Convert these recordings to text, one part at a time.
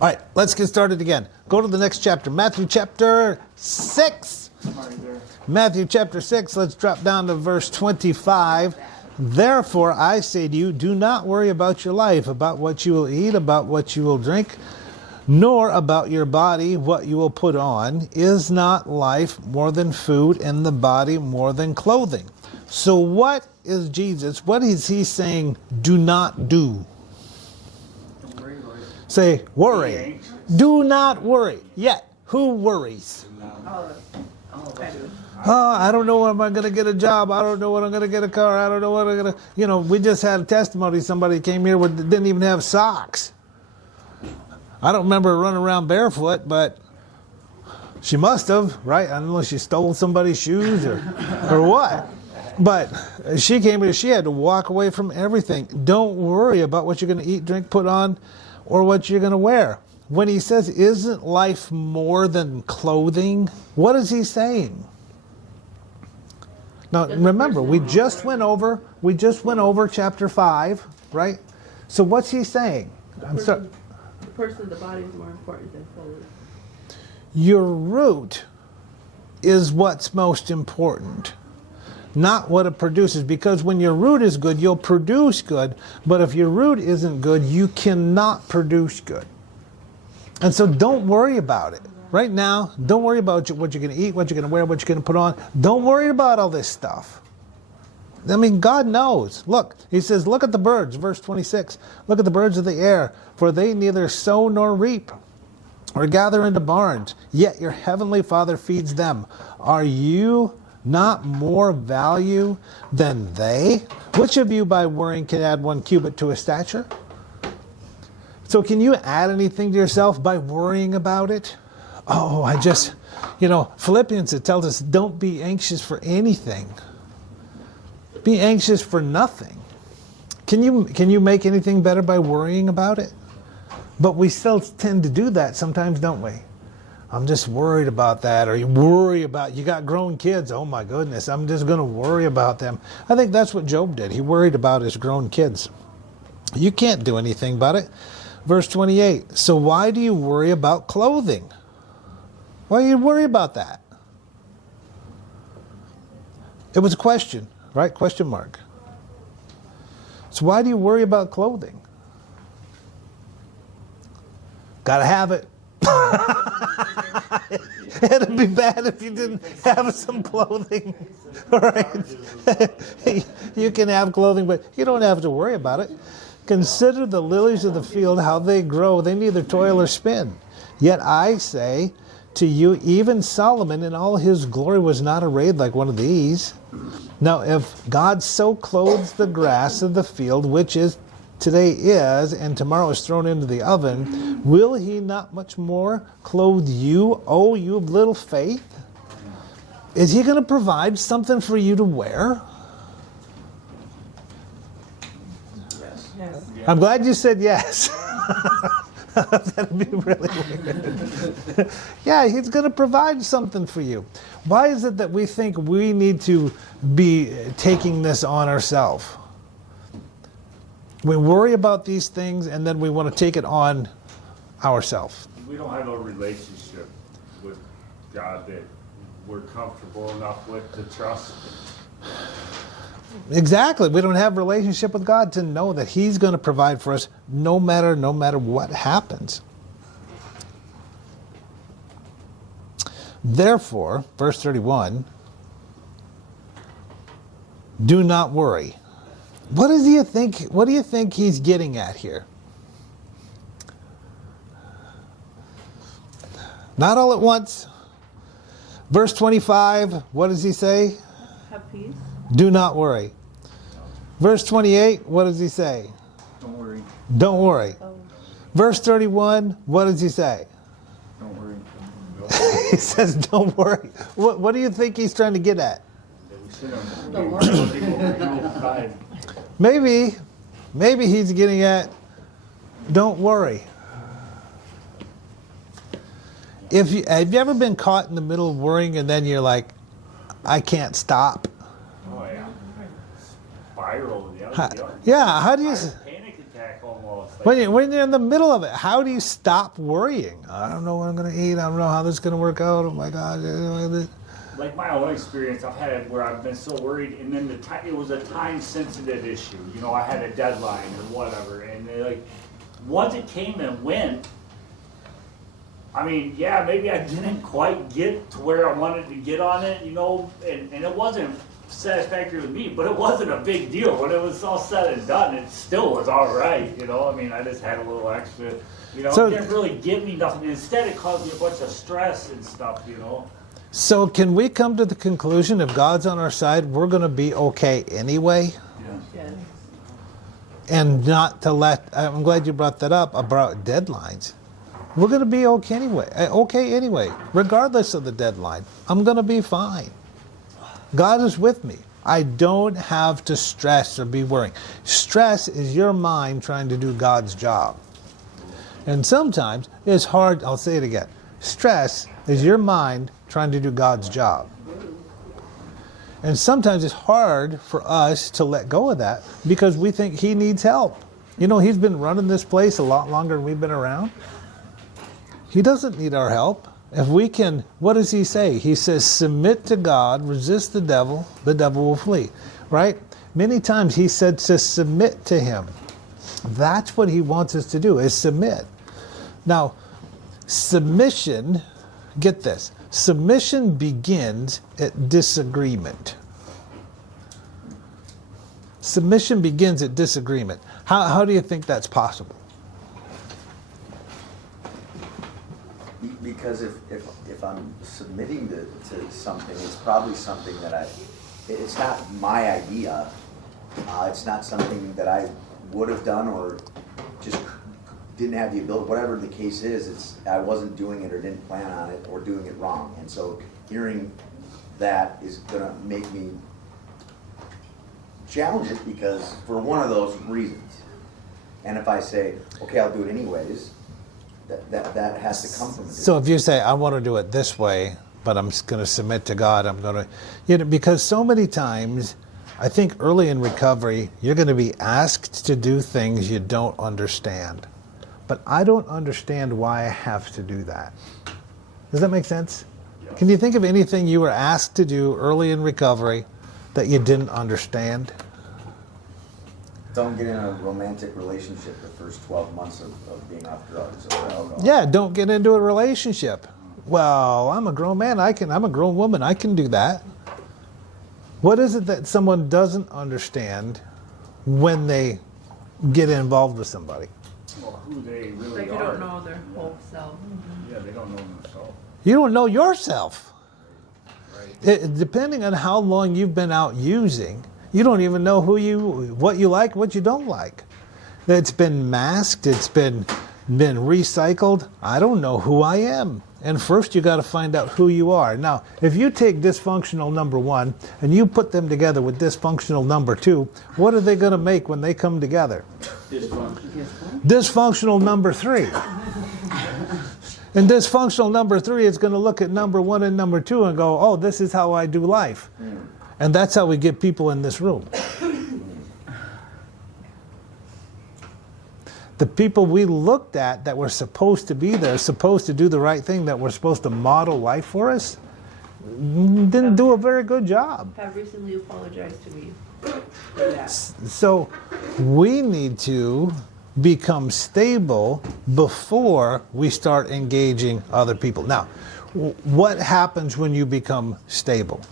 All right, let's get started again. Go to the next chapter, Matthew chapter 6. Matthew chapter 6, let's drop down to verse 25. Therefore, I say to you, do not worry about your life, about what you will eat, about what you will drink, nor about your body, what you will put on. Is not life more than food, and the body more than clothing? So what is Jesus, what is he saying do not do? Say, worry. Do not worry. Yet, who worries? Oh, I don't know when I'm going to get a job. I don't know when I'm going to get a car. I don't know what I'm going to... we just had a testimony. Somebody came here with didn't even have socks. I don't remember her running around barefoot, but she must have, right? I don't know if she stole somebody's shoes or what. But she came here. She had to walk away from everything. Don't worry about what you're going to eat, drink, put on, or what you're going to wear. When he says, isn't life more than clothing? What is he saying? Now, remember, we just went over chapter 5, right? So what's he saying? The person, the body is more important than clothing. Your root is what's most important, not what it produces. Because when your root is good, you'll produce good. But if your root isn't good, you cannot produce good. And so don't worry about it. Right now, don't worry about what you're going to eat, what you're going to wear, what you're going to put on. Don't worry about all this stuff. I mean, God knows. Look, he says, look at the birds, verse 26. Look at the birds of the air, for they neither sow nor reap or gather into barns, yet your heavenly Father feeds them. Are you not more value than they? Which of you by worrying can add 1 cubit to his stature? So can you add anything to yourself by worrying about it? Oh, Philippians, it tells us, don't be anxious for anything. Be anxious for nothing. Can you make anything better by worrying about it? But we still tend to do that sometimes, don't we? I'm just worried about that. Or you worry about, you got grown kids. Oh my goodness, I'm just going to worry about them. I think that's what Job did. He worried about his grown kids. You can't do anything about it. Verse 28, so why do you worry about clothing? Why do you worry about that? It was a question, right? Question mark. So why do you worry about clothing? Gotta have it. It'd be bad if you didn't have some clothing. All right? You can have clothing, but you don't have to worry about it. Consider the lilies of the field, how they grow. They neither toil or spin. Yet I say to you, even Solomon in all his glory was not arrayed like one of these. Now, if God so clothes the grass of the field, which is today is, and tomorrow is thrown into the oven, will he not much more clothe you, O you of little faith? Is he going to provide something for you to wear? Yes. I'm glad you said yes. That'd be really weird. Yeah, he's going to provide something for you. Why is it that we think we need to be taking this on ourselves? We worry about these things and then we want to take it on ourselves. We don't have a relationship with God that we're comfortable enough with to trust. Exactly. We don't have a relationship with God to know that he's going to provide for us no matter what happens. Therefore, verse 31, do not worry. What do you think he's getting at here? Not all at once. Verse 25, what does he say? Have peace. Do not worry. Verse 28, what does he say? Don't worry. Don't worry. Oh. Verse 31, what does he say? Don't worry. He says, don't worry. What do you think he's trying to get at? Don't worry. Maybe he's getting at, don't worry. Have you ever been caught in the middle of worrying and then you're like, I can't stop? Oh yeah. Spiral. Yeah. Yeah, how do you... Panic attack almost. When you're in the middle of it, how do you stop worrying? I don't know what I'm going to eat. I don't know how this is going to work out. Oh my God. Like my own experience, I've had where I've been so worried, and then it was a time-sensitive issue. You know, I had a deadline or whatever, and like once it came and went, I mean, yeah, maybe I didn't quite get to where I wanted to get on it, you know, and it wasn't satisfactory with me, but it wasn't a big deal. When it was all said and done, it still was all right, you know. I mean, I just had a little extra, you know, it didn't really give me nothing. Instead, it caused me a bunch of stress and stuff, you know. So can we come to the conclusion if God's on our side, we're going to be okay anyway? Yes. And not to I'm glad you brought that up about deadlines. We're going to be okay anyway, regardless of the deadline. I'm going to be fine. God is with me. I don't have to stress or be worrying. Stress is your mind trying to do God's job. And sometimes it's hard, I'll say it again. Stress is your mind trying to do God's job. And sometimes it's hard for us to let go of that because we think He needs help. You know, He's been running this place a lot longer than we've been around. He doesn't need our help. If we can, what does He say? He says, submit to God, resist the devil will flee. Right? Many times He said to submit to Him. That's what He wants us to do, is submit. Now, submission, get this, submission begins at disagreement. Submission begins at disagreement. How do you think that's possible? Because if I'm submitting to something, it's probably something that it's not my idea. It's not something that I would have done or just didn't have the ability, whatever the case is, I wasn't doing it or didn't plan on it or doing it wrong. And so hearing that is gonna make me challenge it because for one of those reasons. And if I say, okay, I'll do it anyways, that has to come from it. So if you say, I want to do it this way, but I'm going to submit to God, I'm going to, because so many times, I think early in recovery, you're going to be asked to do things you don't understand. But I don't understand why I have to do that. Does that make sense? Yeah. Can you think of anything you were asked to do early in recovery that you didn't understand? Don't get in a romantic relationship the first 12 months of being off drugs or alcohol. Yeah, don't get into a relationship. Well, I'm a grown man. I'm a grown woman. I can do that. What is it that someone doesn't understand when they get involved with somebody? Well, who they really Like you are. don't know their whole self. Yeah, they don't know themselves. You don't know yourself. Right. Depending on how long you've been out using, you don't even know what you like, what you don't like. It's been masked, it's been recycled. I don't know who I am. And first you got to find out who you are. Now, if you take dysfunctional number 1 and you put them together with dysfunctional number 2, what are they going to make when they come together? Dysfunctional number 3. And dysfunctional number 3 is going to look at number 1 and number 2 and go, oh, this is how I do life. And that's how we get people in this room. The people we looked at that were supposed to be there, supposed to do the right thing, that were supposed to model life for us, didn't do a very good job. Have recently apologized to me for that. So we need to become stable before we start engaging other people. Now, what happens when you become stable?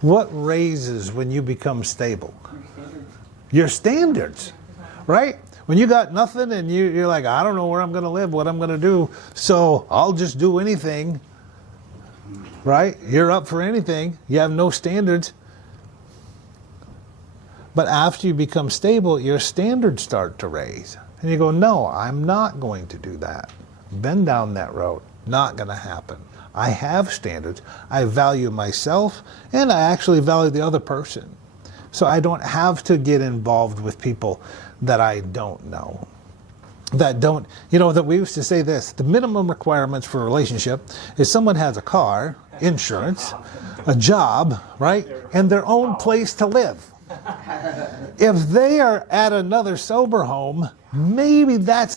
What raises when you become stable? Your standards, right? When you got nothing and you're like, I don't know where I'm going to live, what I'm going to do, so I'll just do anything, right? You're up for anything. You have no standards. But after you become stable, your standards start to raise. And you go, no, I'm not going to do that. Been down that road. Not going to happen. I have standards. I value myself, and I actually value the other person. So I don't have to get involved with people that I don't know. That don't, that we used to say this, the minimum requirements for a relationship is someone has a car, insurance, a job, right? And their own place to live. if they are at another sober home, maybe that's